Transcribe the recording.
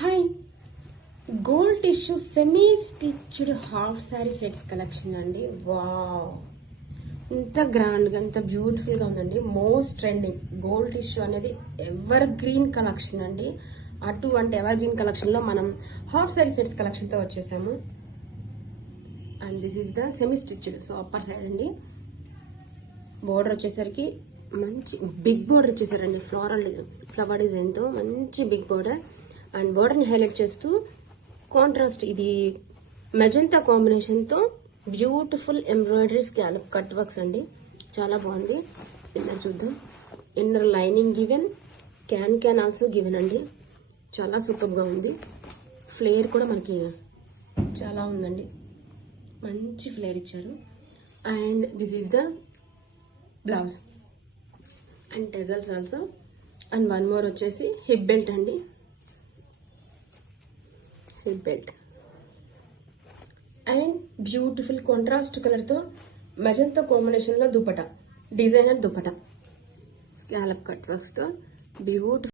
Hi, gold tissue semi stitched half sari sets collection అండి. Wow, ఇంత grand గా ఇంత బ్యూటిఫుల్ గా ఉందండి. మోస్ట్ ట్రెండింగ్ గోల్డ్ టిష్యూ అనేది ఎవర్ గ్రీన్ కలెక్షన్ అండి. అటువంటి ఎవర్ గ్రీన్ కలెక్షన్ లో మనం హాఫ్ శారీ సెట్స్ కలెక్షన్ తో వచ్చేసాము. And this is the semi stitched, so upper side అండి. బోర్డర్ వచ్చేసరికి మంచి బిగ్ బోర్డర్ ఇచ్చేసారండి. ఫ్లవర్ డిజైన్ తో మంచి బిగ్ బోర్డర్. అండ్ బోర్డర్ ని హైలైట్ చేస్తూ కాంట్రాస్ట్, ఇది మెజంతా కాంబినేషన్ తో beautiful embroidery scallop cut works అండి. చాలా బాగుంది. ఇన్నర్ చూద్దాం. Inner lining given, can also given అండి. చాలా సూపర్ గా ఉంది. ఫ్లేర్ కూడా మనకి చాలా ఉందండి. మంచి ఫ్లేర్ ఇచ్చారు. And this is the blouse and టెజల్స్ also. And one more వచ్చేసి హిప్ బెల్ట్ అండి. Hip belt and beautiful contrast colour తో మెజంతా కాంబినేషన్ లో dupatta, designer dupatta, scallop cut works తో బ్యూటిఫుల్.